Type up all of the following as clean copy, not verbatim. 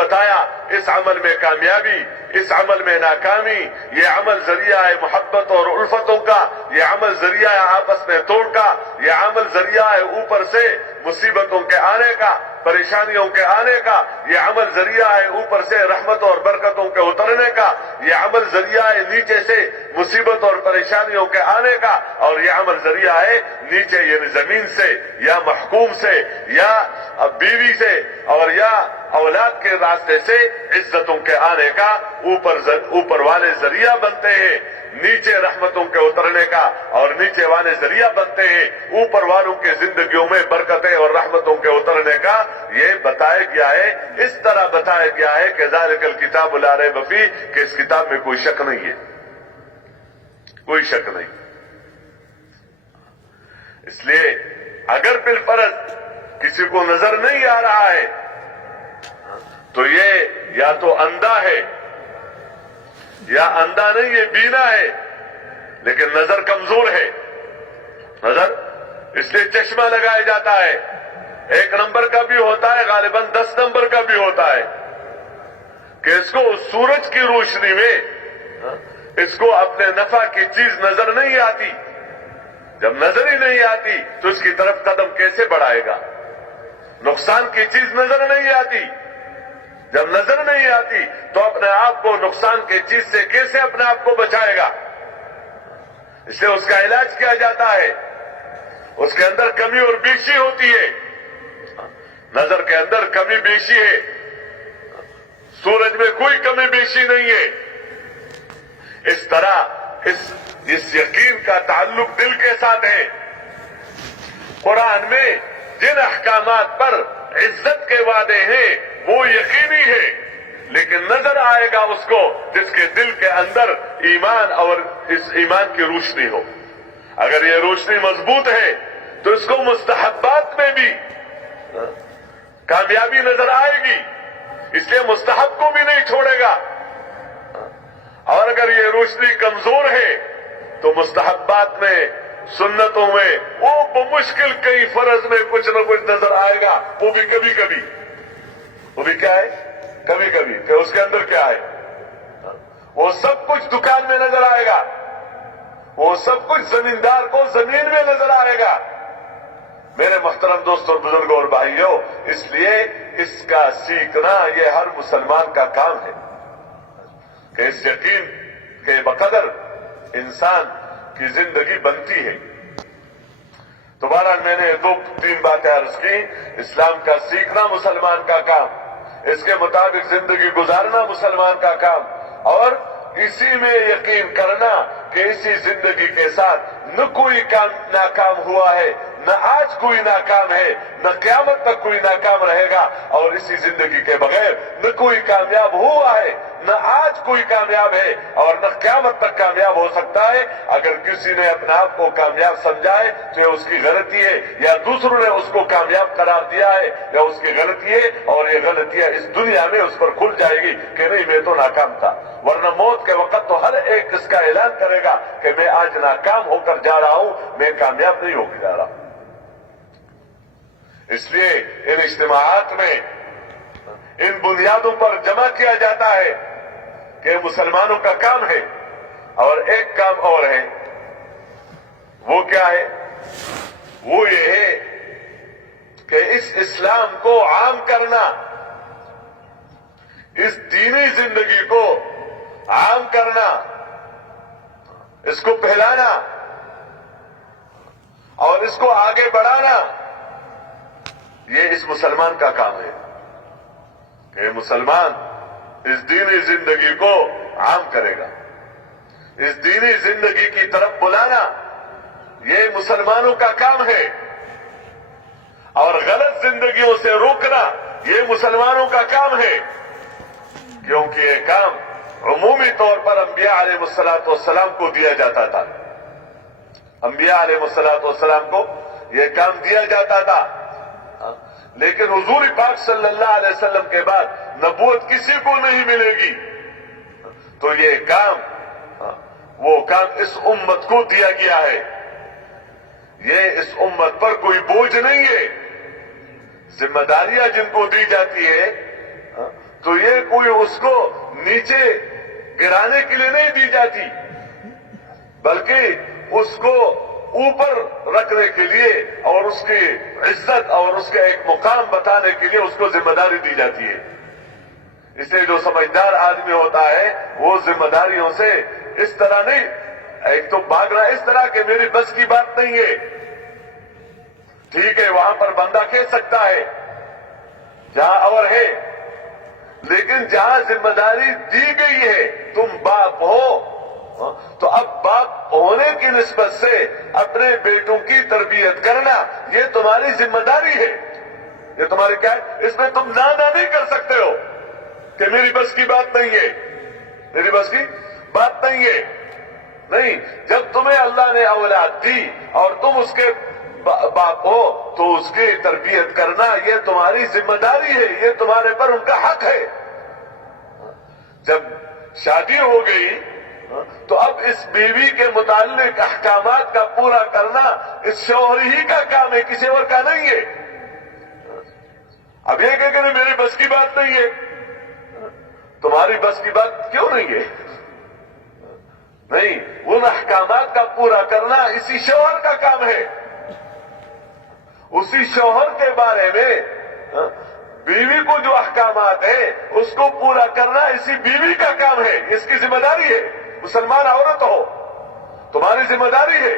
بتایا اس عمل میں کامیابی، اس عمل میں ناکامی، یہ عمل ذریعہ ہے محبت اور الفتوں کا، یہ عمل ذریعہ ہے آپس میں توڑ کا، یہ عمل ذریعہ ہے اوپر سے مصیبتوں کے آنے کا، پریشانیوں کے آنے کا، یہ عمل ذریعہ ہے اوپر سے رحمت اور برکتوں کے اترنے کا، یہ عمل ذریعہ ہے نیچے سے مصیبت اور پریشانیوں کے آنے کا، اور یہ عمل ذریعہ ہے نیچے یعنی زمین سے یا محکوم سے یا بیوی سے اور یا اولاد کے راستے سے عزتوں کے آنے کا۔ اوپر والے ذریعہ بنتے ہیں نیچے رحمتوں کے اترنے کا، اور نیچے والے ذریعہ بنتے ہیں اوپر والوں کے زندگیوں میں برکتیں اور رحمتوں کے اترنے کا۔ یہ بتایا گیا ہے، اس طرح بتایا گیا ہے کہ ذالک الکتاب لا ریب فیہ، کہ اس کتاب میں کوئی شک نہیں ہے، کوئی شک نہیں۔ اس لیے اگر بالفرض کسی کو نظر نہیں آ رہا ہے تو یہ یا تو اندھا ہے یا اندھا نہیں، یہ بینا ہے لیکن نظر کمزور ہے۔ نظر اس لیے چشمہ لگایا جاتا ہے، 1 نمبر کا بھی ہوتا ہے، غالباً 10 نمبر کا بھی ہوتا ہے، کہ اس کو سورج کی روشنی میں اس کو اپنے نفع کی چیز نظر نہیں آتی۔ جب نظر ہی نہیں آتی تو اس کی طرف قدم کیسے بڑھائے گا؟ نقصان کی چیز نظر نہیں آتی، جب نظر نہیں آتی تو اپنے آپ کو نقصان کی چیز سے کیسے اپنے آپ کو بچائے گا؟ اس لیے اس کا علاج کیا جاتا ہے، اس کے اندر کمی اور بیشی ہوتی ہے، نظر کے اندر کمی بیشی ہے، سورج میں کوئی کمی بیشی نہیں ہے۔ اس طرح اس یقین کا تعلق دل کے ساتھ ہے۔ قرآن میں جن احکامات پر عزت کے وعدے ہیں وہ یقینی ہے، لیکن نظر آئے گا اس کو جس کے دل کے اندر ایمان اور اس ایمان کی روشنی ہو۔ اگر یہ روشنی مضبوط ہے تو اس کو مستحبات میں بھی کامیابی نظر آئے گی، اس لیے مستحب کو بھی نہیں چھوڑے گا۔ اور اگر یہ روشنی کمزور ہے تو مستحبات میں، سنتوں میں، وہ بمشکل کئی فرض میں کچھ نہ کچھ نظر آئے گا، وہ بھی کبھی کبھی، وہ بھی کیا ہے کبھی کبھی، کہ اس کے اندر کیا ہے، وہ سب کچھ دکان میں نظر آئے گا، وہ سب کچھ زمیندار کو زمین میں نظر آئے گا۔ میرے محترم دوستوں اور بزرگوں اور بھائیوں، اس لیے اس کا سیکھنا یہ ہر مسلمان کا کام ہے کہ اس یقین کے بقدر انسان کی زندگی بنتی ہے۔ تو بہرحال میں نے 2-3 باتیں عرض کی۔ اسلام کا سیکھنا مسلمان کا کام، اس کے مطابق زندگی گزارنا مسلمان کا کام، اور اسی میں یقین کرنا کہ اسی زندگی کے ساتھ نہ کوئی کام ناکام ہوا ہے، نہ آج کوئی ناکام ہے، نہ قیامت تک کوئی ناکام رہے گا، اور اسی زندگی کے بغیر نہ کوئی کامیاب ہوا ہے، نہ آج کوئی کامیاب ہے اور نہ قیامت تک کامیاب ہو سکتا ہے۔ اگر کسی نے اپنے آپ کو کامیاب سمجھا ہے تو یہ اس کی غلطی ہے، یا دوسروں نے اس کو کامیاب قرار دیا ہے یا اس کی غلطی ہے، اور یہ غلطیاں اس دنیا میں اس پر کھل جائے گی کہ نہیں میں تو ناکام تھا، ورنہ موت کے وقت تو ہر ایک اس کا اعلان کرے گا کہ میں آج ناکام ہو کر جا رہا ہوں، میں کامیاب نہیں ہو کے جا رہا ہوں۔ اس لیے ان اجتماعات میں ان بنیادوں پر جمع کیا جاتا ہے کہ مسلمانوں کا کام ہے، اور ایک کام اور ہے، وہ کیا ہے؟ وہ یہ ہے کہ اس اسلام کو عام کرنا، اس دینی زندگی کو عام کرنا، اس کو پھیلانا اور اس کو آگے بڑھانا، یہ اس مسلمان کا کام ہے کہ مسلمان اس دینی زندگی کو عام کرے گا، اس دینی زندگی کی طرف بلانا یہ مسلمانوں کا کام ہے، اور غلط زندگیوں سے روکنا یہ مسلمانوں کا کام ہے، کیونکہ یہ کام عمومی طور پر انبیاء علیہ الصلوۃ کو دیا جاتا تھا، انبیاء علیہ الصلوۃ کو یہ کام دیا جاتا تھا، لیکن حضور پاک صلی اللہ علیہ وسلم کے بعد نبوت کسی کو نہیں ملے گی، تو یہ کام، وہ کام اس امت کو دیا گیا ہے، یہ اس امت پر کوئی بوجھ نہیں ہے۔ ذمہ داریاں جن کو دی جاتی ہے تو یہ کوئی اس کو نیچے گرانے کے لیے نہیں دی جاتی، بلکہ اس کو اوپر رکھنے کے لیے اور اس کی عزت اور اس کا ایک مقام بتانے کے لیے اس کو ذمہ داری دی جاتی ہے۔ اس لیے جو سمجھدار آدمی ہوتا ہے وہ ذمہ داریوں سے اس طرح نہیں، ایک تو بھاگ رہا اس طرح کہ میری بس کی بات نہیں ہے، ٹھیک ہے وہاں پر بندہ کہہ سکتا ہے جہاں اور ہے، لیکن جہاں ذمہ داری دی گئی ہے تم باپ ہو، تو اب باپ ہونے کی نسبت سے اپنے بیٹوں کی تربیت کرنا یہ تمہاری ذمہ داری ہے، یہ تمہاری کیا ہے؟ اس میں تم نانا نہیں کر سکتے ہو کہ میری بس کی بات نہیں ہے، میری بس کی بات نہیں ہے، نہیں۔ جب تمہیں اللہ نے اولاد دی اور تم اس کے باپ ہو تو اس کی تربیت کرنا یہ تمہاری ذمہ داری ہے، یہ تمہارے پر ان کا حق ہے۔ جب شادی ہو گئی تو اب اس بیوی کے متعلق احکامات کا پورا کرنا اس شوہر ہی کا کام ہے، کسی اور کا نہیں ہے۔ اب یہ کہ میری بس کی بات نہیں ہے، تمہاری بس کی بات کیوں نہیں ہے؟ نہیں، ان احکامات کا پورا کرنا اسی شوہر کا کام ہے۔ اسی شوہر کے بارے میں بیوی کو جو احکامات ہیں اس کو پورا کرنا اسی بیوی کا کام ہے، اس کی ذمہ داری ہے۔ مسلمان عورت ہو، تمہاری ذمہ داری ہے۔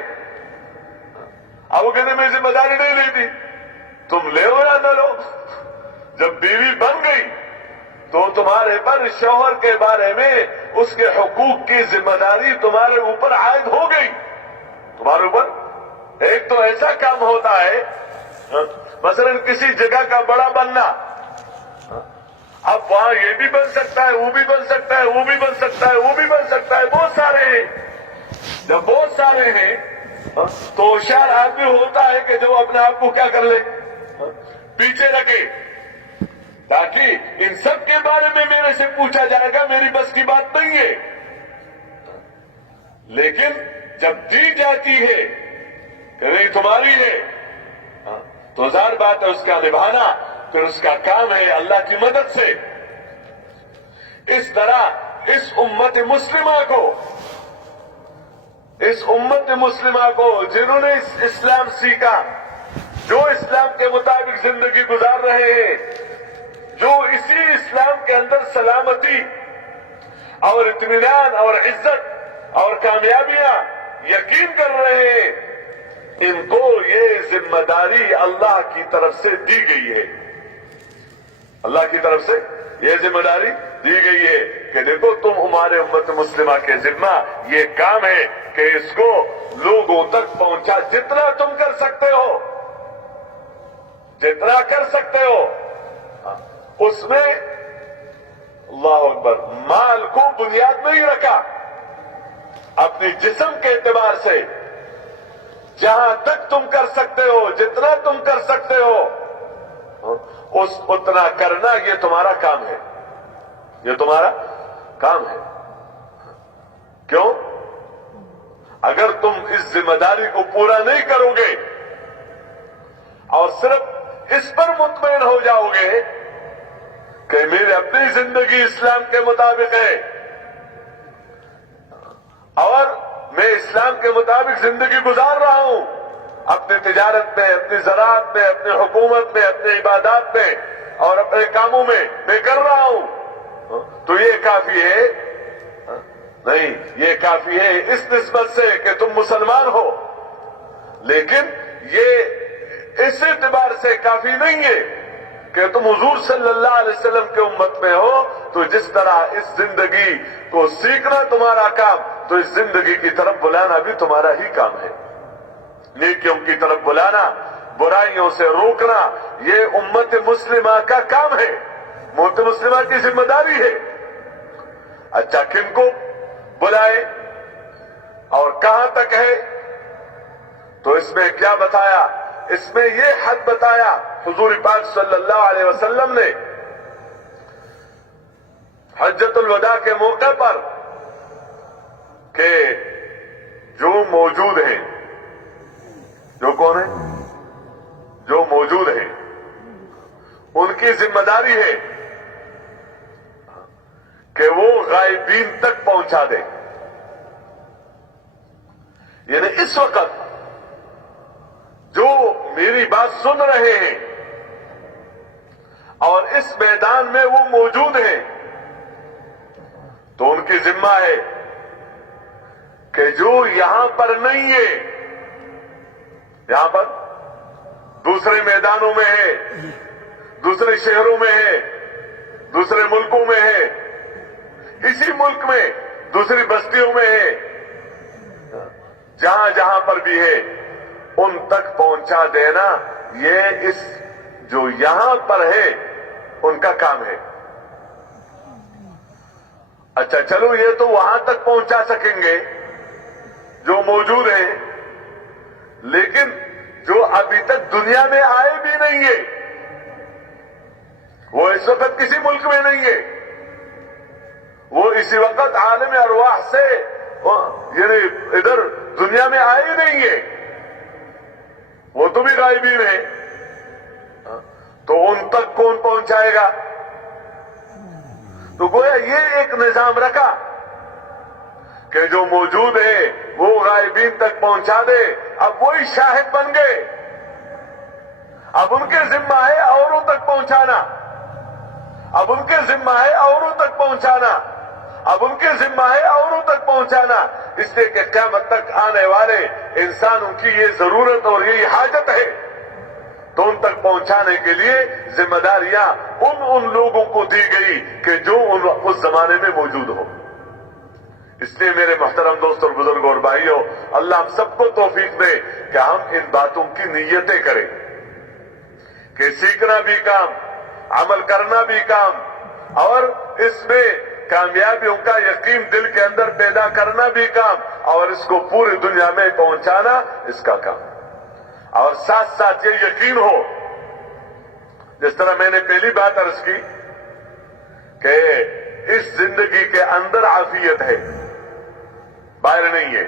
اب وہ کہتے میں ذمہ داری نہیں لیتی، تم لے ہو یا نہ لو، جب بیوی بن گئی تو تمہارے پر شوہر کے بارے میں اس کے حقوق کی ذمہ داری تمہارے اوپر عائد ہو گئی۔ تمہارے اوپر ایک تو ایسا کام ہوتا ہے مثلا کسی جگہ کا بڑا بننا، اب وہاں یہ بھی بن سکتا ہے، وہ بھی بن سکتا ہے، وہ بھی بن سکتا ہے، وہ بھی بن سکتا ہے، بہت سارے ہیں۔ جب بہت سارے ہیں تو ہوشیار آدمی ہوتا ہے کہ جو اپنے آپ کو کیا کر لے، پیچھے رکھے، تاکہ ان سب کے بارے میں میرے سے پوچھا جائے گا، میری بس کی بات نہیں ہے۔ لیکن جب دی جاتی ہے کہ نہیں تمہاری ہے تو ظاہر بات ہے اس کا نبھانا پھر اس کا کام ہے اللہ کی مدد سے۔ اس طرح اس امت مسلمہ کو جنہوں نے اسلام سیکھا، جو اسلام کے مطابق زندگی گزار رہے ہیں، جو اسی اسلام کے اندر سلامتی اور اطمینان اور عزت اور کامیابیاں یقین کر رہے ہیں، ان کو یہ ذمہ داری اللہ کی طرف سے دی گئی ہے۔ اللہ کی طرف سے یہ ذمہ داری دی گئی ہے کہ دیکھو تم ہمارے امت مسلمہ کے ذمہ یہ کام ہے کہ اس کو لوگوں تک پہنچا، جتنا تم کر سکتے ہو، جتنا کر سکتے ہو اس میں اللہ اکبر مال کو بنیاد نہیں رکھا، اپنی جسم کے اعتبار سے جہاں تک تم کر سکتے ہو، جتنا تم کر سکتے ہو اتنا کرنا یہ تمہارا کام ہے، یہ تمہارا کام ہے۔ کیوں؟ اگر تم اس ذمہ داری کو پورا نہیں کرو گے اور صرف اس پر مطمئن ہو جاؤ گے کہ میری اپنی زندگی اسلام کے مطابق ہے اور میں اسلام کے مطابق زندگی گزار رہا ہوں، اپنی تجارت میں، اپنی زراعت میں، اپنی حکومت میں، اپنی عبادات میں اور اپنے کاموں میں کر رہا ہوں، تو یہ کافی ہے؟ نہیں، یہ کافی ہے اس نسبت سے کہ تم مسلمان ہو، لیکن یہ اس اعتبار سے کافی نہیں ہے کہ تم حضور صلی اللہ علیہ وسلم کے امت میں ہو، تو جس طرح اس زندگی کو سیکھنا تمہارا کام، تو اس زندگی کی طرف بلانا بھی تمہارا ہی کام ہے۔ نیکیوں کی طرف بلانا، برائیوں سے روکنا، یہ امت مسلمہ کا کام ہے، امت مسلمہ کی ذمہ داری ہے۔ اچھا، کن کو بلائے اور کہاں تک ہے؟ تو اس میں کیا بتایا؟ اس میں یہ حد بتایا حضور پاک صلی اللہ علیہ وسلم نے حجۃ الوداع کے موقع پر کہ جو موجود ہیں، جو کون ہیں؟ جو موجود ہیں، ان کی ذمہ داری ہے کہ وہ غائبین تک پہنچا دے. یعنی اس وقت جو میری بات سن رہے ہیں اور اس میدان میں وہ موجود ہیں تو ان کی ذمہ ہے کہ جو یہاں پر نہیں ہے، یہاں پر دوسرے میدانوں میں ہے، دوسرے شہروں میں ہے، دوسرے ملکوں میں ہے، اسی ملک میں دوسری بستیوں میں ہے، جہاں جہاں پر بھی ہے ان تک پہنچا دینا، یہ اس جو یہاں پر ہے ان کا کام ہے. اچھا چلو یہ تو وہاں تک پہنچا سکیں گے جو موجود ہیں، لیکن جو ابھی تک دنیا میں آئے بھی نہیں ہے، وہ اس وقت کسی ملک میں نہیں ہے، وہ اسی وقت عالم ارواح سے یعنی ادھر دنیا میں آئے ہی نہیں ہے، وہ تو بھی غائبین ہیں. تو ان تک کون پہنچائے گا؟ تو گویا یہ ایک نظام رکھا کہ جو موجود ہے وہ غائبین تک پہنچا دے. اب وہی شاہد بن گئے، اب ان کے ذمہ ہے اوروں تک پہنچانا، اب ان کے ذمہ ہے اوروں تک پہنچانا، اب ان کے ذمہ ہے اوروں تک پہنچانا، اس لیے کہ قیامت تک آنے والے انسانوں کی یہ ضرورت اور یہی حاجت ہے. تو ان تک پہنچانے کے لیے ذمہ داریاں ان لوگوں کو دی گئی کہ جو اس زمانے میں موجود ہو. اس لیے میرے محترم دوست اور بزرگ اور بھائیوں، اللہ ہم سب کو توفیق دے کہ ہم ان باتوں کی نیتیں کریں کہ سیکھنا بھی کام، عمل کرنا بھی کام، اور اس میں کامیابیوں کا یقین دل کے اندر پیدا کرنا بھی کام، اور اس کو پوری دنیا میں پہنچانا اس کا کام. اور ساتھ ساتھ یہ یقین ہو، جس طرح میں نے پہلی بات عرض کی کہ اس زندگی کے اندر عافیت ہے، باہر نہیں ہے.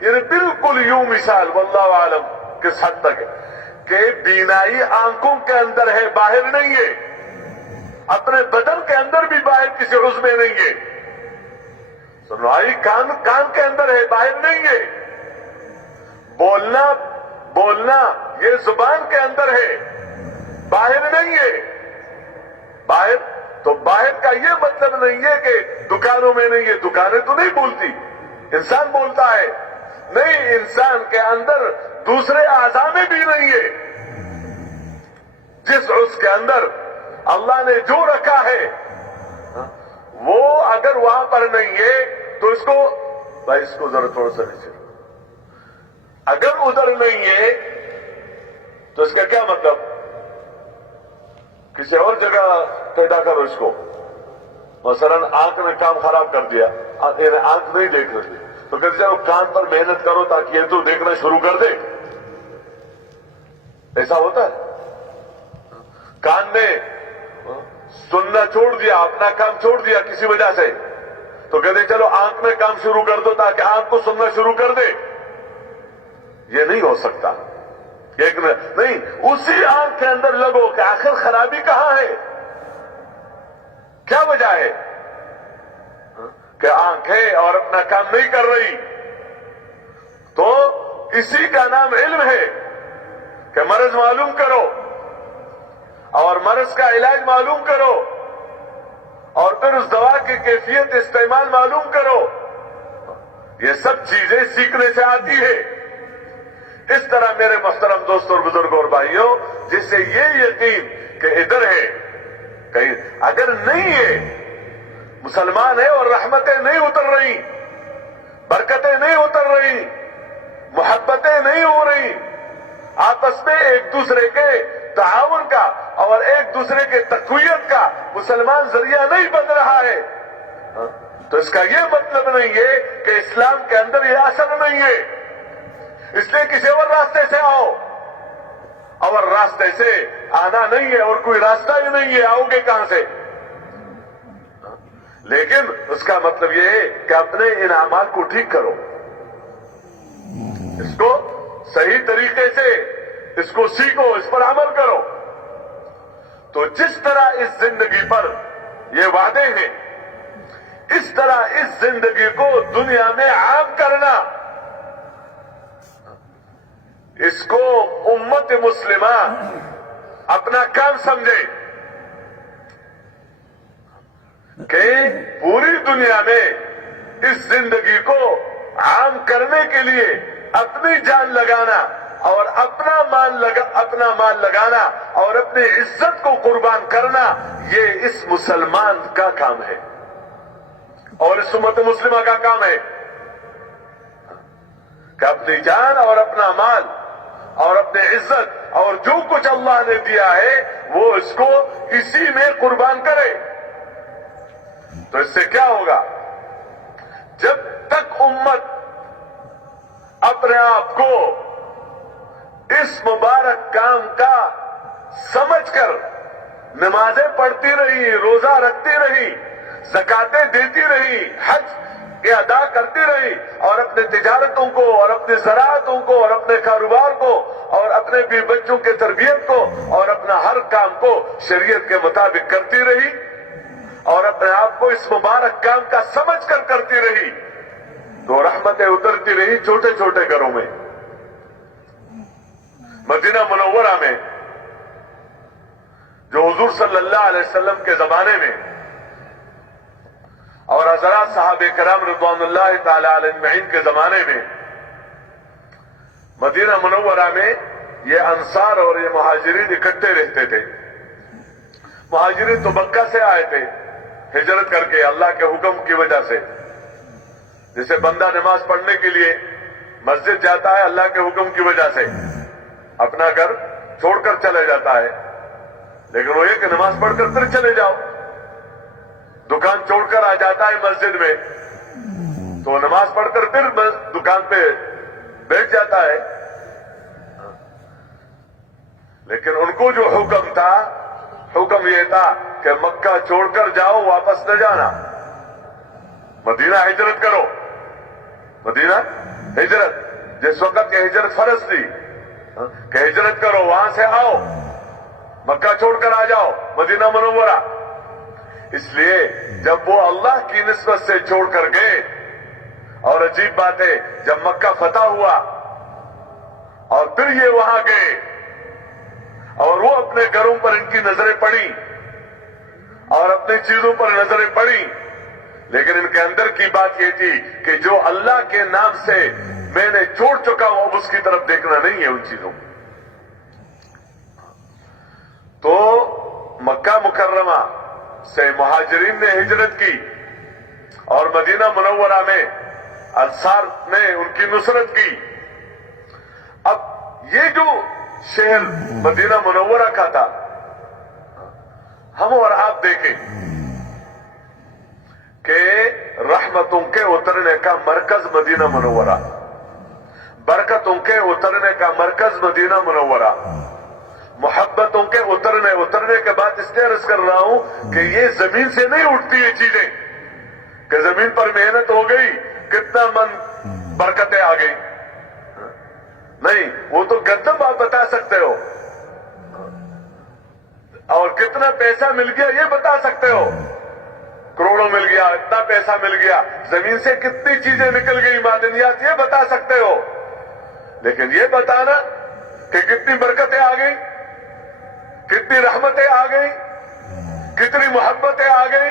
یعنی بالکل یوں مثال واللہ عالم کس حد تک ہے کہ بینائی آنکھوں کے اندر ہے، باہر نہیں ہے. اپنے بدن کے اندر بھی باہر کسی عضو میں نہیں ہے. سنوائی کان کے اندر ہے، باہر نہیں ہے. بولنا یہ زبان کے اندر ہے، باہر نہیں ہے. باہر کا یہ مطلب نہیں ہے کہ دکانوں میں نہیں ہے، دکانیں تو نہیں بولتی، انسان بولتا ہے. نہیں، انسان کے اندر دوسرے اعضاء میں بھی نہیں ہے. جس عضو کے اندر اللہ نے جو رکھا ہے وہ اگر وہاں پر نہیں ہے تو اس کو بھائی اس کو ذرا تھوڑا سا نیچے، اگر ادھر نہیں ہے تو اس کا کیا مطلب؟ کسی اور جگہ پیدا کرو اس کو. مثلا آنکھ نے کام خراب کر دیا، آنکھ نہیں دیکھ رہی تو کہتے چلو کان پر محنت کرو تاکہ یہ تو دیکھنا شروع کر دے. ایسا ہوتا ہے؟ کان نے سننا چھوڑ دیا، اپنا کام چھوڑ دیا کسی وجہ سے، تو کہتے چلو آنکھ میں کام شروع کر دو تاکہ آنکھ کو سننا شروع کر دے. یہ نہیں ہو سکتا. ایک نہیں، اسی آنکھ کے اندر لگو کہ آخر خرابی کہاں ہے، کیا وجہ ہے کہ آنکھ ہے اور اپنا کام نہیں کر رہی. تو اسی کا نام علم ہے کہ مرض معلوم کرو اور مرض کا علاج معلوم کرو اور پھر اس دوا کی کیفیت استعمال معلوم کرو. یہ سب چیزیں سیکھنے سے آتی ہے. اس طرح میرے محترم دوستوں اور بزرگوں اور بھائیوں، جس سے یہ یقین کہ ادھر ہے، کہیں اگر نہیں ہے، مسلمان ہے اور رحمتیں نہیں اتر رہی، برکتیں نہیں اتر رہی، محبتیں نہیں ہو رہی، آپس میں ایک دوسرے کے تعاون کا اور ایک دوسرے کے تقویت کا مسلمان ذریعہ نہیں بن رہا ہے، تو اس کا یہ مطلب نہیں ہے کہ اسلام کے اندر یہ اثر نہیں ہے. اس لیے کسی اور راستے سے آؤ، اور راستے سے آنا نہیں ہے اور کوئی راستہ ہی نہیں ہے، آؤ گے کہاں سے؟ لیکن اس کا مطلب یہ ہے کہ اپنے ان اعمال کو ٹھیک کرو، اس کو صحیح طریقے سے اس کو سیکھو، اس پر عمل کرو. تو جس طرح اس زندگی پر یہ وعدے ہیں اس طرح اس زندگی کو دنیا میں عام کرنا، اس کو امت مسلمہ اپنا کام سمجھے کہ پوری دنیا میں اس زندگی کو عام کرنے کے لیے اپنی جان لگانا اور اپنا مال لگانا اور اپنی عزت کو قربان کرنا، یہ اس مسلمان کا کام ہے اور اس امت مسلمہ کا کام ہے کہ اپنی جان اور اپنا مال اور اپنی عزت اور جو کچھ اللہ نے دیا ہے وہ اس کو اسی میں قربان کرے۔ تو اس سے کیا ہوگا؟ جب تک امت اپنے آپ کو اس مبارک کام کا سمجھ کر نمازیں پڑھتی رہی، روزہ رکھتی رہی، زکاتیں دیتی رہی، حج کے ادا کرتی رہی اور اپنے تجارتوں کو اور اپنے زراعتوں کو اور اپنے کاروبار کو اور اپنے بھی بچوں کے تربیت کو اور اپنا ہر کام کو شریعت کے مطابق کرتی رہی اور اپنے آپ کو اس مبارک کام کا سمجھ کر کرتی رہی، تو رحمتیں اترتی رہی چھوٹے چھوٹے گھروں میں۔ مدینہ منورہ میں جو حضور صلی اللہ علیہ وسلم کے زمانے میں اور حضرات صحابہ کرام رضوان اللہ تعالی علیہ اجمعین کے زمانے میں مدینہ منورہ میں یہ انصار اور یہ مہاجرین اکٹھے رہتے تھے۔ مہاجرین تو مکہ سے آئے تھے ہجرت کر کے اللہ کے حکم کی وجہ سے، جسے بندہ نماز پڑھنے کے لیے مسجد جاتا ہے اللہ کے حکم کی وجہ سے، اپنا گھر چھوڑ کر چلے جاتا ہے، لیکن وہ یہ کہ نماز پڑھ کر پھر چلے جاؤ، دکان چھوڑ کر آ جاتا ہے مسجد میں تو نماز پڑھ کر پھر دکان پہ بیٹھ جاتا ہے، لیکن ان کو جو حکم تھا، حکم یہ تھا کہ مکہ چھوڑ کر جاؤ، واپس نہ جانا، مدینہ ہجرت کرو، مدینہ ہجرت، جس وقت کہ ہجرت فرض تھی کہ ہجرت کرو، وہاں سے آؤ، مکہ چھوڑ کر آ جاؤ مدینہ منورہ۔ اس لیے جب وہ اللہ کی نسبت سے چھوڑ کر گئے، اور عجیب بات ہے جب مکہ فتح ہوا اور پھر یہ وہاں گئے اور وہ اپنے گھروں پر ان کی نظریں پڑی اور اپنی چیزوں پر نظریں پڑی، لیکن ان کے اندر کی بات یہ تھی کہ جو اللہ کے نام سے میں نے چھوڑ چکا ہوں اب اس کی طرف دیکھنا نہیں ہے ان چیزوں کو۔ تو مکہ مکرمہ سے مہاجرین نے ہجرت کی اور مدینہ منورہ میں انصار نے ان کی نصرت کی۔ اب یہ جو شہر مدینہ منورہ کا تھا، ہم اور آپ دیکھیں کہ رحمتوں کے اترنے کا مرکز مدینہ منورہ، برکتوں کے اترنے کا مرکز مدینہ منورہ، محبتوں کے اترنے کے بعد اس لیے عرض کر رہا ہوں کہ یہ زمین سے نہیں اٹھتی یہ چیزیں کہ زمین پر محنت ہو گئی کتنا من برکتیں آ گئی، نہیں، وہ تو گندم آپ بتا سکتے ہو اور کتنا پیسہ مل گیا یہ بتا سکتے ہو، کروڑوں مل گیا، اتنا پیسہ مل گیا، زمین سے کتنی چیزیں نکل گئی معدنیات یہ بتا سکتے ہو، لیکن یہ بتانا کہ کتنی برکتیں آ گئی، کتنی رحمتیں آ گئی، کتنی محبتیں آ گئی،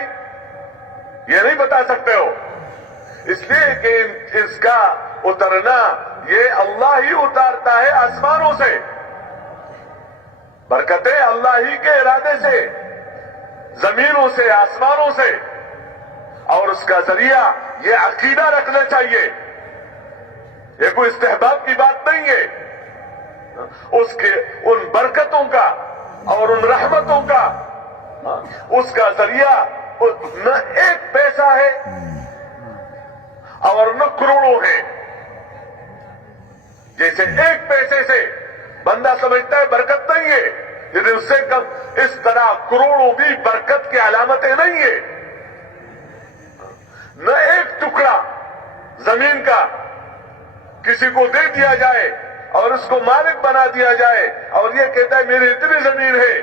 یہ نہیں بتا سکتے ہو، اس لیے کہ اس کا اترنا یہ اللہ ہی اتارتا ہے آسمانوں سے، برکتیں اللہ ہی کے ارادے سے زمینوں سے آسمانوں سے، اور اس کا ذریعہ یہ عقیدہ رکھنا چاہیے، یہ کوئی استحباب کی بات نہیں ہے، اس کے ان برکتوں کا اور ان رحمتوں کا اس کا ذریعہ نہ ایک پیسہ ہے اور نہ کروڑوں ہے، جیسے ایک پیسے سے بندہ سمجھتا ہے برکت نہیں ہے، لیکن اس سے کم اس طرح کروڑوں بھی برکت کی علامتیں نہیں ہے، نہ ایک ٹکڑا زمین کا کسی کو دے دیا جائے اور اس کو مالک بنا دیا جائے اور یہ کہتا ہے میری اتنی زمین ہے،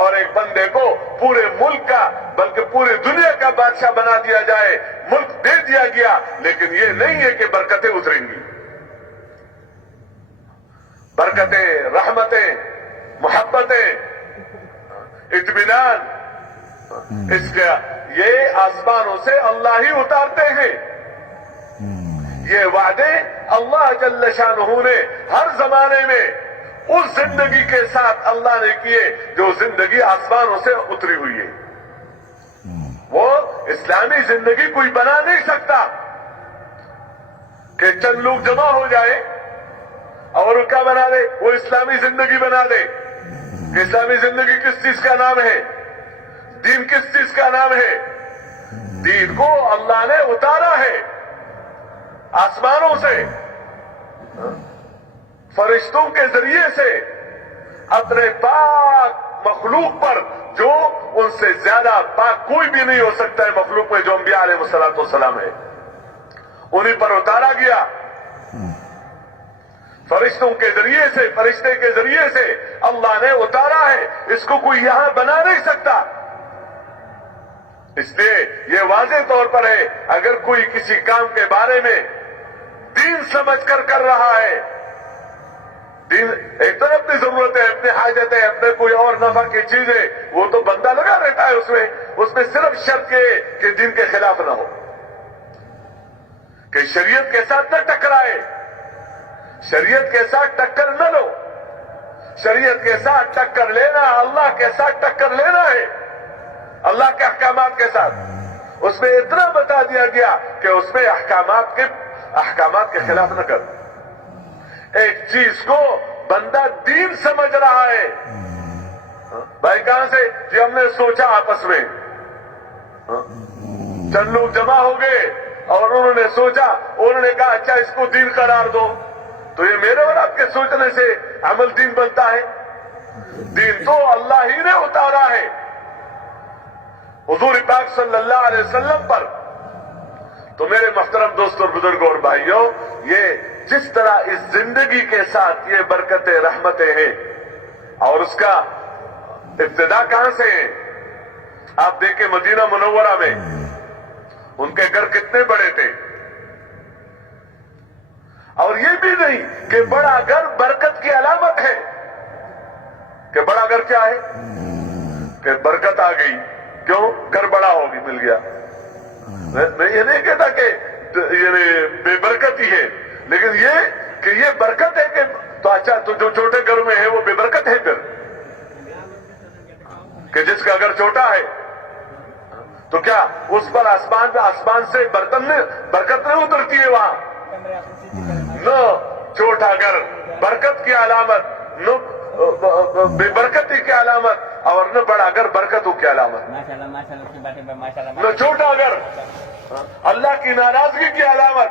اور ایک بندے کو پورے ملک کا بلکہ پوری دنیا کا بادشاہ بنا بنا دیا جائے، ملک دے دیا گیا، لیکن یہ نہیں ہے کہ برکتیں اتریں گی۔ برکتیں، رحمتیں، محبتیں، اطمینان، اس کا یہ آسمانوں سے اللہ ہی اتارتے ہیں۔ یہ وعدے اللہ جل شانہ نے ہر زمانے میں اس زندگی کے ساتھ اللہ نے کیے جو زندگی آسمانوں سے اتری ہوئی ہے۔ وہ اسلامی زندگی کوئی بنا نہیں سکتا کہ چند لوگ جمع ہو جائیں اور ان کا بنا دے، وہ اسلامی زندگی بنا دے۔ کہ اسلامی زندگی کس چیز کا نام ہے؟ دین کس چیز کا نام ہے؟ دین کو اللہ نے اتارا ہے آسمانوں سے، فرشتوں کے ذریعے سے اپنے پاک مخلوق پر، جو ان سے زیادہ پاک کوئی بھی نہیں ہو سکتا ہے مخلوق میں، جو انبیاء علیہ الصلوۃ والسلام ہے، انہیں پر اتارا گیا فرشتوں کے ذریعے سے، فرشتے کے ذریعے سے اللہ نے اتارا ہے۔ اس کو کوئی یہاں بنا نہیں سکتا۔ اس لیے یہ واضح طور پر ہے، اگر کوئی کسی کام کے بارے میں دین سمجھ کر کر رہا ہے، دین ایک تو اپنی ضرورت ہے، اپنی حاجت ہے، اپنے کوئی اور نفع کی چیز ہے، وہ تو بندہ لگا رہتا ہے اس میں صرف شرط یہ ہے کہ دین کے خلاف نہ ہو، کہ شریعت کے ساتھ نہ ٹکرائے، شریعت کے ساتھ ٹکر نہ لو۔ شریعت کے ساتھ ٹکر لینا اللہ کے ساتھ ٹکر لینا ہے، اللہ کے احکامات کے ساتھ۔ اس میں اتنا بتا دیا گیا کہ اس میں احکامات کے خلاف نہ کر۔ ایک چیز کو بندہ دین سمجھ رہا ہے، بھائی کہاں سے؟ جی ہم نے سوچا آپس میں، چند لوگ جمع ہو گئے اور انہوں نے سوچا، انہوں نے کہا اچھا اس کو دین قرار دو، تو یہ میرے اور آپ کے سوچنے سے عمل دین بنتا ہے؟ دین تو اللہ ہی نے اتارا ہے حضور پاک صلی اللہ علیہ وسلم پر۔ تو میرے محترم دوستوں، بزرگوں اور بھائیوں، یہ جس طرح اس زندگی کے ساتھ یہ برکتیں، رحمتیں ہیں، اور اس کا ابتدا کہاں سے ہے؟ آپ دیکھیں مدینہ منورہ میں ان کے گھر کتنے بڑے تھے، اور یہ بھی نہیں کہ بڑا گھر برکت کی علامت ہے، کہ بڑا گھر کیا ہے کہ برکت آ گئی، کیوں؟ گھر بڑا ہوگی، مل گیا۔ میں یہ نہیں کہتا کہ یہ بے برکت ہی ہے، لیکن یہ کہ یہ برکت ہے کہ تو اچھا تو جو چھوٹے گھر میں ہے وہ بے برکت ہے پھر، کہ جس کا گھر چھوٹا ہے تو کیا اس پر آسمان سے برکت نہیں اترتی ہے وہاں؟ نہ چھوٹا گھر برکت کی علامت، نہ بے برکتی کی علامت، اور نہ بڑا گھر برکتوں کی علامت۔ نہ چھوٹا گھر اللہ کی ناراضگی کی علامت،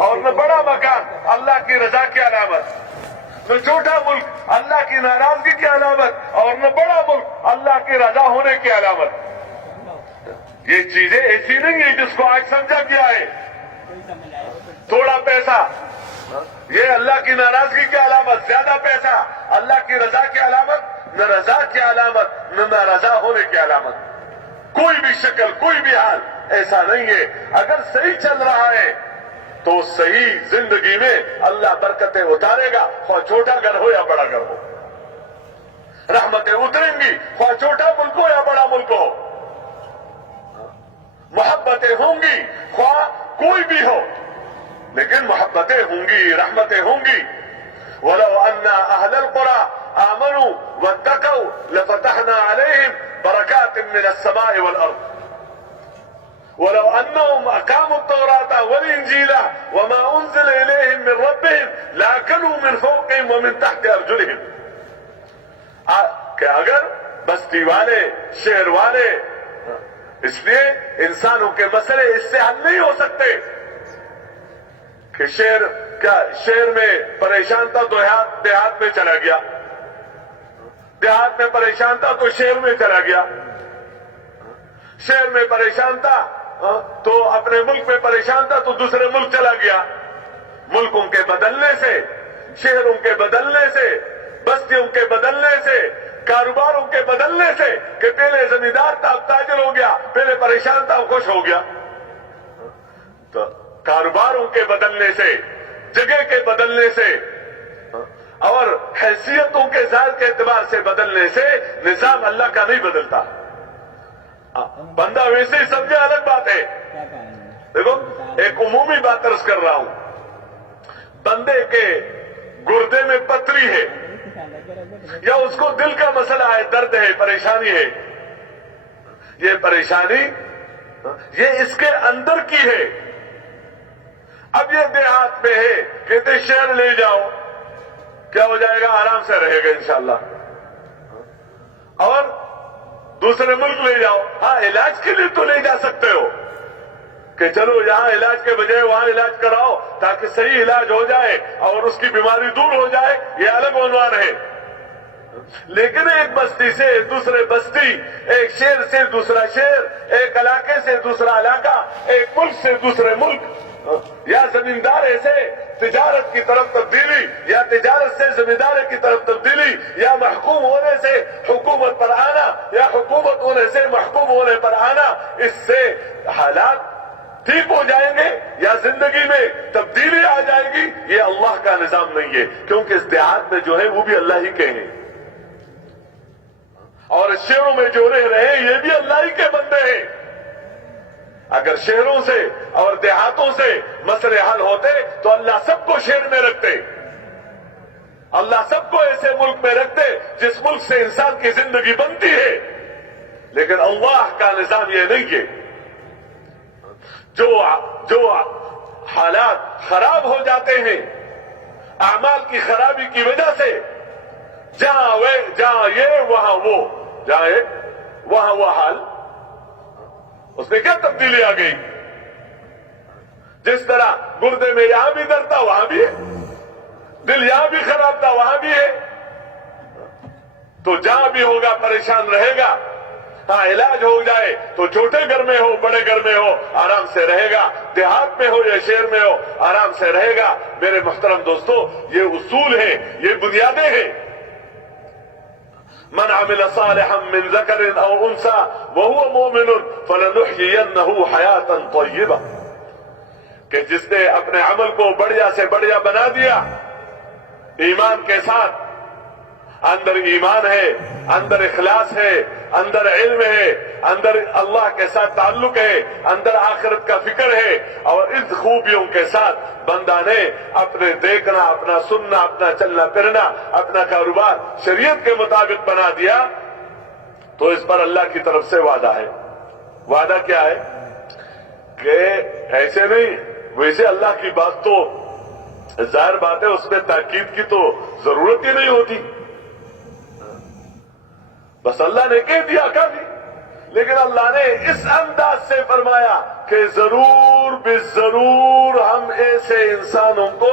اور نہ بڑا مکان اللہ کی رضا کی علامت۔ نہ چھوٹا ملک اللہ کی ناراضگی کی علامت، اور نہ بڑا ملک اللہ کی رضا ہونے کی علامت۔ یہ چیزیں ایسی نہیں ہیں جس کو آج سمجھا گیا ہے۔ تھوڑا پیسہ یہ اللہ کی ناراضگی کی علامت، زیادہ پیسہ اللہ کی رضا کی علامت، نہ رضا کی علامت نہ رضا ہونے کی علامت۔ کوئی بھی شکل، کوئی بھی حال ایسا نہیں ہے۔ اگر صحیح چل رہا ہے تو صحیح زندگی میں اللہ برکتیں اتارے گا، خواہ چھوٹا گھر ہو یا بڑا گھر ہو۔ رحمتیں اتریں گی، خواہ چھوٹا ملک ہو یا بڑا ملک ہو۔ محبتیں ہوں گی، خواہ کوئی بھی ہو، لیکن محبتیں ہوں گی، رحمتیں ہوں گی۔ وَلَوْ أَنَّ أَهْلَ الْقُرَىٰ آمَنُوا وَاتَّقَوْا لَفَتَحْنَا عَلَيْهِمْ بَرَكَاتٍ مِّنَ السَّمَاءِ وَالْأَرْضِ وَلَوْ أَنَّهُمْ أَقَامُوا التَّوْرَاةَ وَالْإِنجِيلَ وَمَا أُنزِلَ إِلَيْهِم مِّن رَّبِّهِمْ لَأَكَلُوا مِن فَوْقِهِمْ وَمِن تَحْتِ أَرْجُلِهِمْ۔ کہ اگر بستی والے، شہر والے، اس لیے انسانوں کے مسئلے اس سے حل نہیں ہو سکتے کہ شہر میں پریشان تھا تو دیہات میں چلا گیا، دیہات میں پریشان تھا تو شہر میں چلا گیا، شہر میں پریشان تھا تو اپنے ملک میں پریشان تھا تو دوسرے ملک چلا گیا۔ ملکوں کے بدلنے سے، شہروں کے بدلنے سے، بستیوں کے بدلنے سے کاروباروں کے بدلنے سے کہ پہلے زمیندار تھا اب تاجر ہو گیا، پہلے پریشان تھا اب خوش ہو گیا. تو کاروباروں کے بدلنے سے، جگہ کے بدلنے سے اور حیثیتوں کے ذات کے اعتبار سے بدلنے سے نظام اللہ کا نہیں بدلتا. بندہ ویسے ہی سمجھے الگ بات ہے. دیکھو ایک عمومی بات عرض کر رہا ہوں، بندے کے گردے میں پتری ہے یا اس کو دل کا مسئلہ ہے، درد ہے، پریشانی ہے، یہ پریشانی یہ اس کے اندر کی ہے. اب یہ دیہات میں ہے، کہتے شہر لے جاؤ، کیا ہو جائے گا؟ آرام سے رہے گا انشاءاللہ. اور دوسرے ملک لے جاؤ، ہاں علاج کے لیے تو لے جا سکتے ہو کہ چلو یہاں علاج کے بجائے وہاں علاج کراؤ تاکہ صحیح علاج ہو جائے اور اس کی بیماری دور ہو جائے، یہ الگ عنوان ہے. لیکن ایک بستی سے دوسرے بستی، ایک شہر سے دوسرا شہر، ایک علاقے سے دوسرا علاقہ، ایک ملک سے دوسرے ملک، یا زمینداری سے تجارت کی طرف تبدیلی، یا تجارت سے زمینداری کی طرف تبدیلی، یا محکوم ہونے سے حکومت پر آنا، یا حکومت ہونے سے محکوم ہونے پر آنا، اس سے حالات ٹھیک ہو جائیں گے یا زندگی میں تبدیلی آ جائے گی. یہ اللہ کا نظام نہیں ہے، کیونکہ اس دیہات میں جو ہے وہ بھی اللہ ہی کے ہیں اور شہروں میں جو رہ رہے ہیں یہ بھی اللہ ہی کے بندے ہیں. اگر شہروں سے اور دیہاتوں سے مسئلے حل ہوتے تو اللہ سب کو شہر میں رکھتے، اللہ سب کو ایسے ملک میں رکھتے جس ملک سے انسان کی زندگی بنتی ہے. لیکن اللہ کا نظام یہ نہیں ہے. جو حالات خراب ہو جاتے ہیں اعمال کی خرابی کی وجہ سے، جہاں یہ وہاں وہ، جہاں ایک وہاں وہ حال، اس میں کیا تبدیلی آ گئی؟ جس طرح گردے میں یہاں بھی درد تھا وہاں بھی ہے، دل یہاں بھی خراب تھا وہاں بھی ہے. تو جہاں بھی ہوگا پریشان رہے گا. ہاں علاج ہو جائے تو چھوٹے گھر میں ہو بڑے گھر میں ہو آرام سے رہے گا، دیہات میں ہو یا شہر میں ہو آرام سے رہے گا. میرے محترم دوستو، یہ اصول ہیں، یہ بنیادیں ہیں. من عمل صالحا من ذکر او انثى وهو مؤمن فلنحيينه حیاتا طیبہ، کہ جس نے اپنے عمل کو بڑھیا سے بڑھیا بنا دیا ایمان کے ساتھ، اندر ایمان ہے، اندر اخلاص ہے، اندر علم ہے، اندر اللہ کے ساتھ تعلق ہے، اندر آخرت کا فکر ہے، اور اس خوبیوں کے ساتھ بندہ نے اپنے دیکھنا، اپنا سننا، اپنا چلنا پھرنا، اپنا کاروبار شریعت کے مطابق بنا دیا، تو اس پر اللہ کی طرف سے وعدہ ہے. وعدہ کیا ہے؟ کہ ایسے نہیں، ویسے اللہ کی بات تو ظاہر بات ہے، اس میں تاکید کی تو ضرورت ہی نہیں ہوتی، بس اللہ نے کہہ دیا کافی. لیکن اللہ نے اس انداز سے فرمایا کہ ضرور بالضرور ہم ایسے انسانوں کو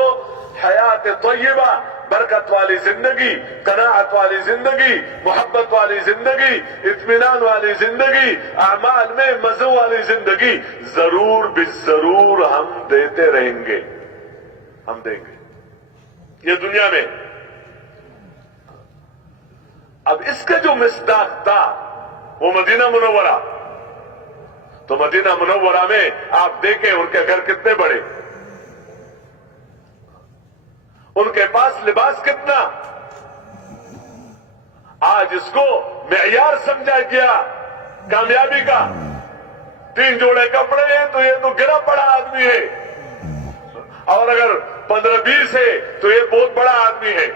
حیات طیبہ، برکت والی زندگی، قناعت والی زندگی، محبت والی زندگی، اطمینان والی زندگی، اعمال میں مزے والی زندگی ضرور بالضرور ہم دیتے رہیں گے، ہم دیں گے یہ دنیا میں. اب اس کا جو مصداق تھا وہ مدینہ منورہ، تو مدینہ منورہ میں آپ دیکھیں ان کے گھر کتنے بڑے، ان کے پاس لباس کتنا. آج اس کو معیار سمجھا گیا کامیابی کا. 3 جوڑے کپڑے ہیں تو یہ تو گرا پڑا آدمی ہے، اور اگر 15-20 ہے تو یہ بہت بڑا آدمی ہے.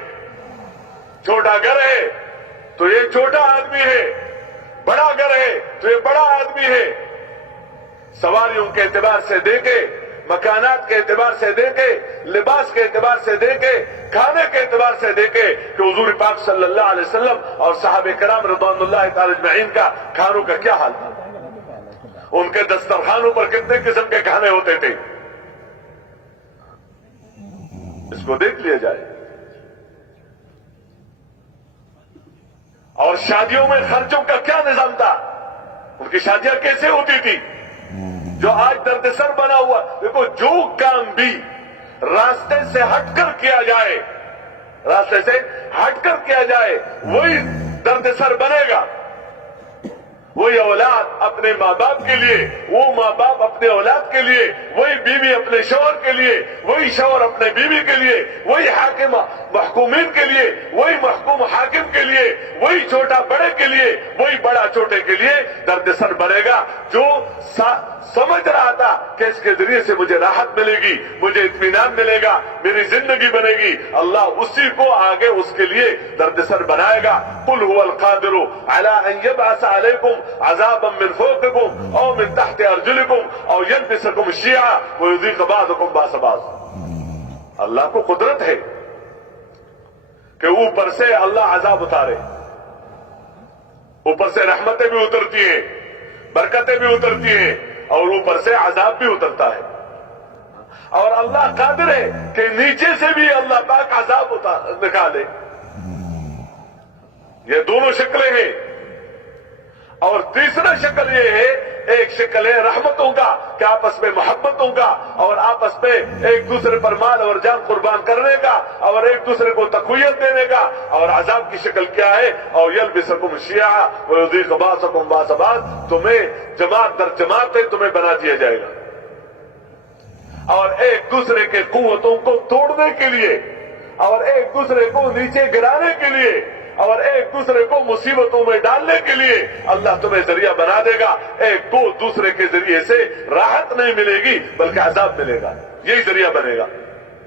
چھوٹا گھر ہے تو یہ چھوٹا آدمی ہے، بڑا گھر ہے تو یہ بڑا آدمی ہے. سواریوں کے اعتبار سے دیکھے، مکانات کے اعتبار سے دیکھے، لباس کے اعتبار سے دیکھے، کھانے کے اعتبار سے دیکھے کہ حضور پاک صلی اللہ علیہ وسلم اور صحابہ کرام رضوان اللہ تعالی اجمعین کا کھانوں کا کیا حال تھا. ان کے دسترخوانوں پر کتنے قسم کے کھانے ہوتے تھے، اس کو دیکھ لیا جائے. اور شادیوں میں خرچوں کا کیا نظام تھا، ان کی شادیاں کیسے ہوتی تھی جو آج درد سر بنا ہوا. دیکھو جو کام بھی راستے سے ہٹ کر کیا جائے، راستے سے ہٹ کر کیا جائے وہی درد سر بنے گا. وہی اولاد اپنے ماں باپ کے لیے, وہ ماں باپ اپنے اولاد کے لیے, وہی بیوی اپنے شوہر کے لیے, وہی شوہر اپنے بیوی کے لیے, وہی حاکم محکومین کے لیے, وہی محکوم حاکم کے لیے, وہی چھوٹا بڑے کے لیے, وہی بڑا چھوٹے کے لیے درد سر بنے گا. جو سمجھ رہا تھا کہ اس کے ذریعے سے مجھے راحت ملے گی, مجھے اطمینان ملے گا, میری زندگی بنے گی, اللہ اسی کو آگے اس کے لیے درد سر بنائے گا. قل هو القادر على ان يبعث عليكم عذابا من فوقكم او من تحت ارجلكم او يلبسكم شيعا ويذيق بعضكم باس بعض. اللہ کو قدرت ہے کہ اوپر سے اللہ عذاب اتارے, اوپر سے رحمتیں بھی اترتی ہیں, برکتیں بھی اترتی ہیں, اور اوپر سے عذاب بھی اترتا ہے. اور اللہ قادر ہے کہ نیچے سے بھی اللہ پاک عذاب نکالے. یہ دونوں شکلیں ہیں. اور تیسرا شکل یہ ہے, ایک شکل ہے رحمتوں کا کہ آپس میں محبتوں کا, اور آپس میں ایک دوسرے پر مال اور جان قربان کرنے کا, اور ایک دوسرے کو تقویت دینے کا. اور عذاب کی شکل کیا ہے؟ اور یلبسکم شیعا ویذیق بعضکم بعض بعض, تمہیں جماعت در جماعت تمہیں بنا دیا جائے گا, اور ایک دوسرے کے قوتوں کو توڑنے کے لیے, اور ایک دوسرے کو نیچے گرانے کے لیے, اور ایک دوسرے کو مصیبتوں میں ڈالنے کے لیے اللہ تمہیں ذریعہ بنا دے گا. ایک کو دوسرے کے ذریعے سے راحت نہیں ملے گی بلکہ عذاب ملے گا, یہی ذریعہ بنے گا.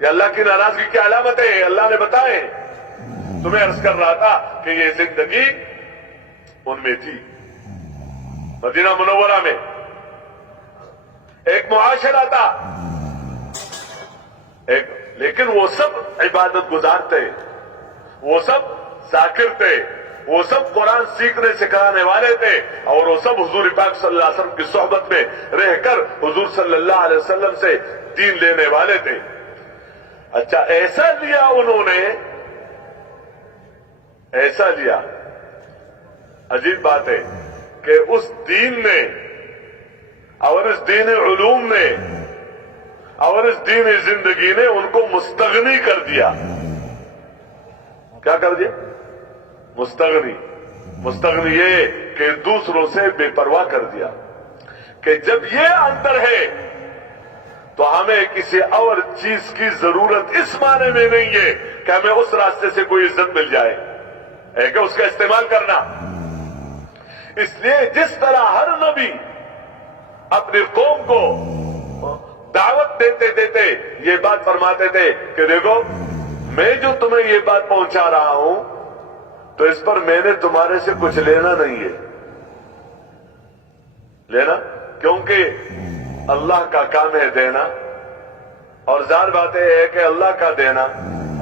یہ اللہ کی ناراضگی کی علامتیں ہیں, اللہ نے بتائے. تمہیں عرض کر رہا تھا کہ یہ زندگی ان میں تھی, مدینہ منورہ میں ایک معاشرہ تھا, لیکن وہ سب عبادت گزار تھے, وہ سب ذاکر تھے, وہ سب قرآن سیکھنے سکھانے والے تھے, اور وہ سب حضور پاک صلی اللہ علیہ وسلم کی صحبت میں رہ کر حضور صلی اللہ علیہ وسلم سے دین لینے والے تھے. اچھا, ایسا لیا انہوں نے, ایسا لیا. عجیب بات ہے کہ اس دین نے اور اس دین علوم نے اور اس دین زندگی نے ان کو مستغنی کر دیا. کیا کر دیا؟ مستغنی. مستغنی یہ کہ دوسروں سے بے پرواہ کر دیا کہ جب یہ اندر ہے تو ہمیں کسی اور چیز کی ضرورت اس معنی میں نہیں ہے کہ ہمیں اس راستے سے کوئی عزت مل جائے, ہے کہ اس کا استعمال کرنا. اس لیے جس طرح ہر نبی اپنی قوم کو دعوت دیتے دیتے یہ بات فرماتے تھے کہ دیکھو میں جو تمہیں یہ بات پہنچا رہا ہوں تو اس پر میں نے تمہارے سے کچھ لینا نہیں ہے, لینا, کیونکہ اللہ کا کام ہے دینا, اور ظاہر بات ہے کہ اللہ کا دینا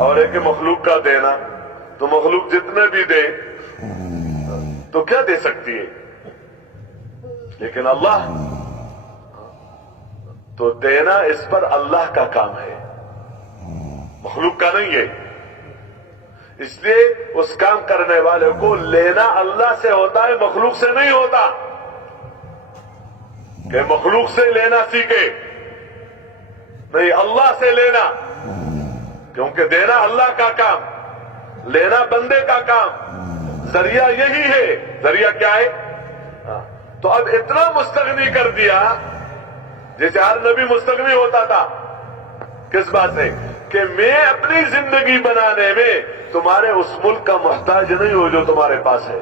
اور ایک مخلوق کا دینا, تو مخلوق جتنے بھی دے تو کیا دے سکتی ہے, لیکن اللہ تو دینا اس پر اللہ کا کام ہے, مخلوق کا نہیں ہے. اس لیے اس کام کرنے والے کو لینا اللہ سے ہوتا ہے, مخلوق سے نہیں ہوتا. کہ مخلوق سے لینا سیکھے, نہیں, اللہ سے لینا, کیونکہ دینا اللہ کا کام, لینا بندے کا کام. ذریعہ یہی ہے. ذریعہ کیا ہے؟ تو اب اتنا مستغنی کر دیا جیسے ہر نبی مستغنی ہوتا تھا. کس بات سے؟ کہ میں اپنی زندگی بنانے میں تمہارے اس ملک کا محتاج نہیں ہوں جو تمہارے پاس ہے.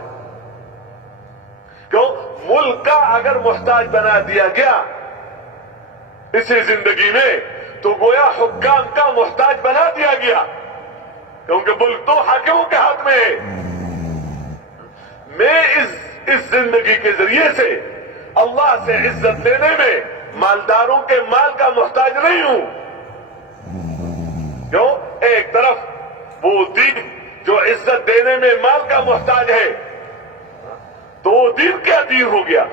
کیوں؟ ملک کا اگر محتاج بنا دیا گیا اسی زندگی میں تو گویا حکام کا محتاج بنا دیا گیا, کیونکہ ملک تو حاکموں کے ہاتھ میں ہے. میں اس زندگی کے ذریعے سے اللہ سے عزت لینے میں مالداروں کے مال کا محتاج نہیں ہوں. کیوں؟ ایک طرف وہ دین جو عزت دینے میں مال کا محتاج ہے, تو وہ دین کیا دین ہو گیا,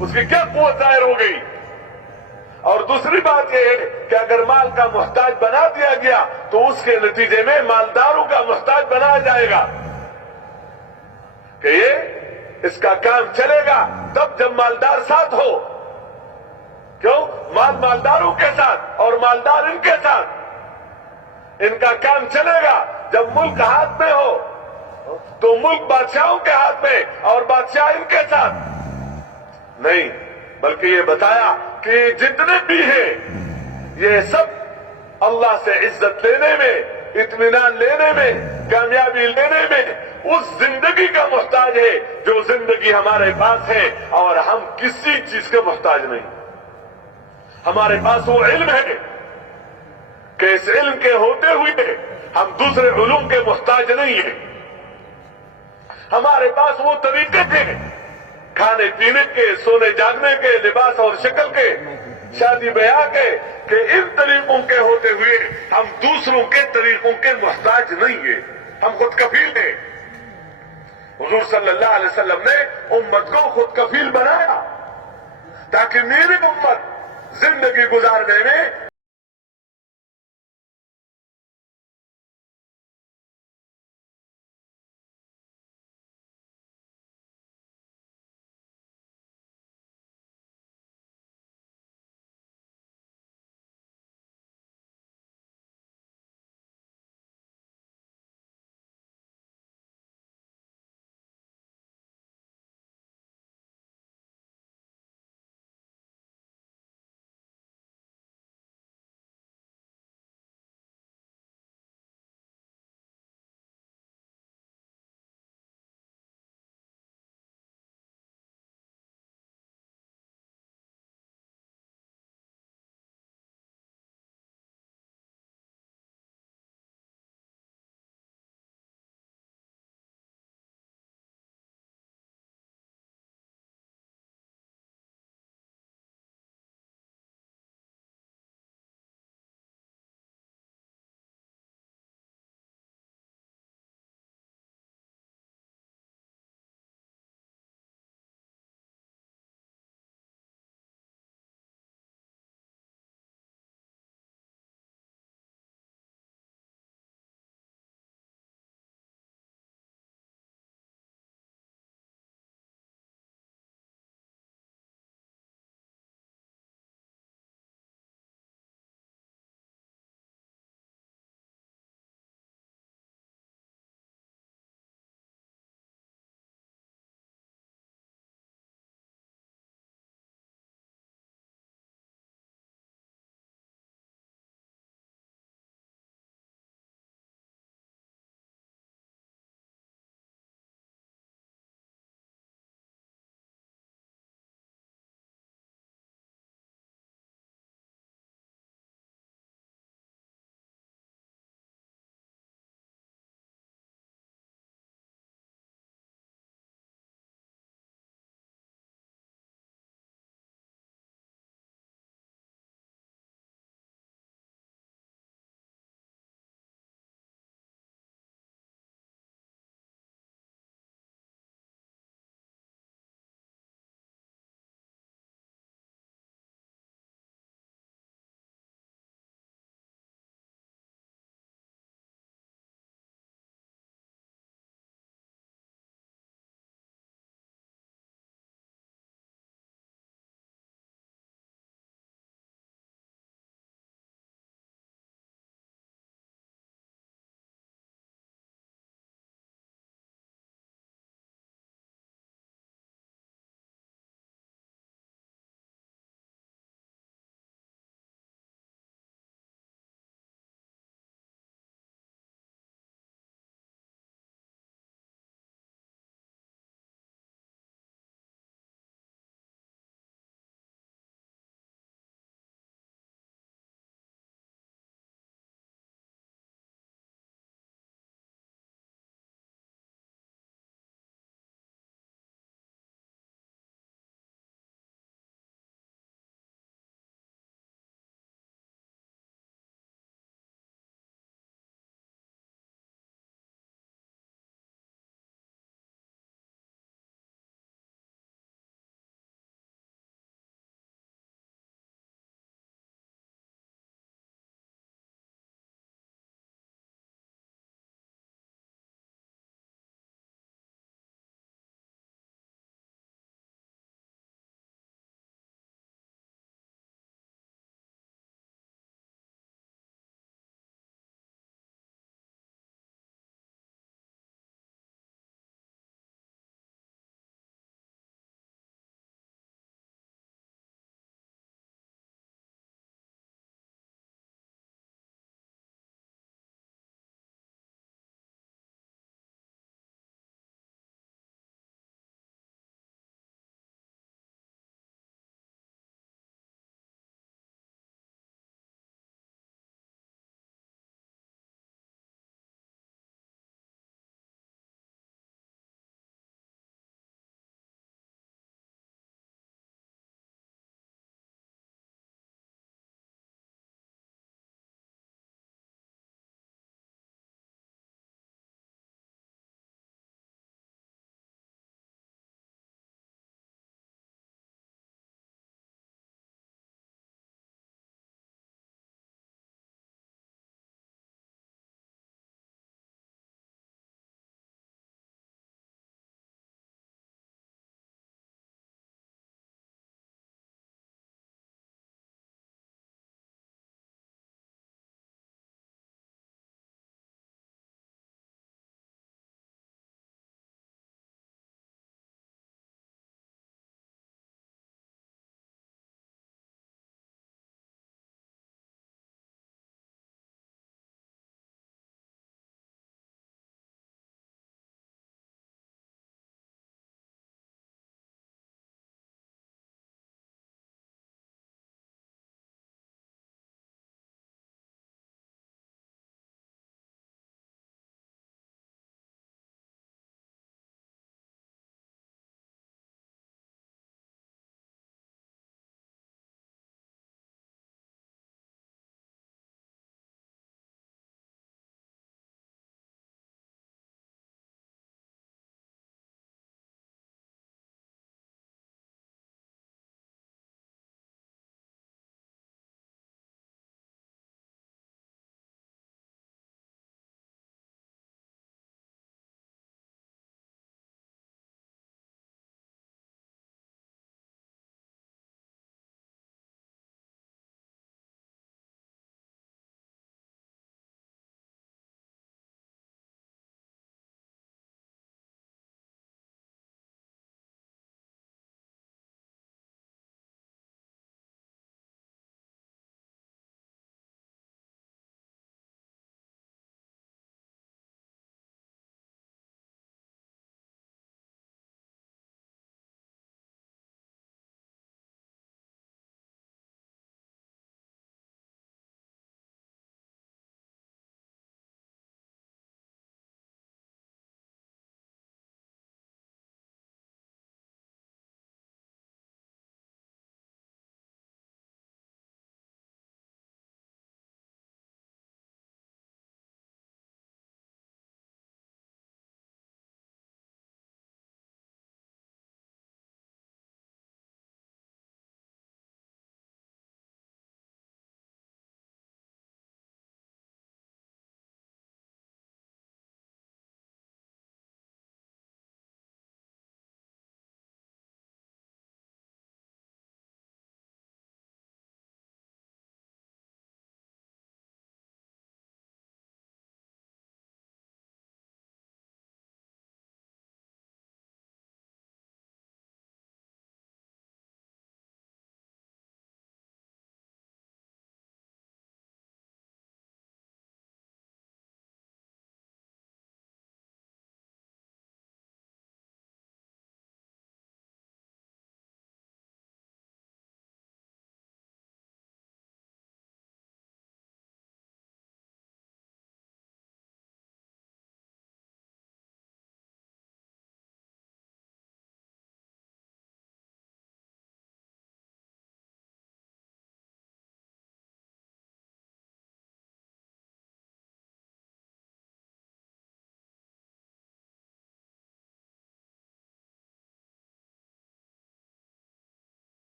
اس کی کیا قوت ظاہر ہو گئی. اور دوسری بات یہ ہے کہ اگر مال کا محتاج بنا دیا گیا تو اس کے نتیجے میں مالداروں کا محتاج بنایا جائے گا کہ یہ اس کا کام چلے گا تب جب مالدار ساتھ ہو. کیوں؟ مالداروں کے ساتھ اور مالدار ان کے ساتھ. ان کا کام چلے گا جب ملک ہاتھ میں ہو, تو ملک بادشاہوں کے ہاتھ میں اور بادشاہ ان کے ساتھ نہیں، بلکہ یہ بتایا کہ جتنے بھی ہیں یہ سب اللہ سے عزت لینے میں، اطمینان لینے میں، کامیابی لینے میں اس زندگی کا محتاج ہے جو زندگی ہمارے پاس ہے، اور ہم کسی چیز کے محتاج نہیں۔ ہمارے پاس وہ علم ہے کہ اس علم کے ہوتے ہوئے ہم دوسرے علوم کے محتاج نہیں ہیں۔ ہمارے پاس وہ طریقے تھے کھانے پینے کے، سونے جاگنے کے، لباس اور شکل کے، شادی بیاہ کے، کہ ان طریقوں کے ہوتے ہوئے ہم دوسروں کے طریقوں کے محتاج نہیں ہیں، ہم خود کفیل ہیں۔ حضور صلی اللہ علیہ وسلم نے امت کو خود کفیل بنایا تاکہ میری امت زندگی گزارنے میں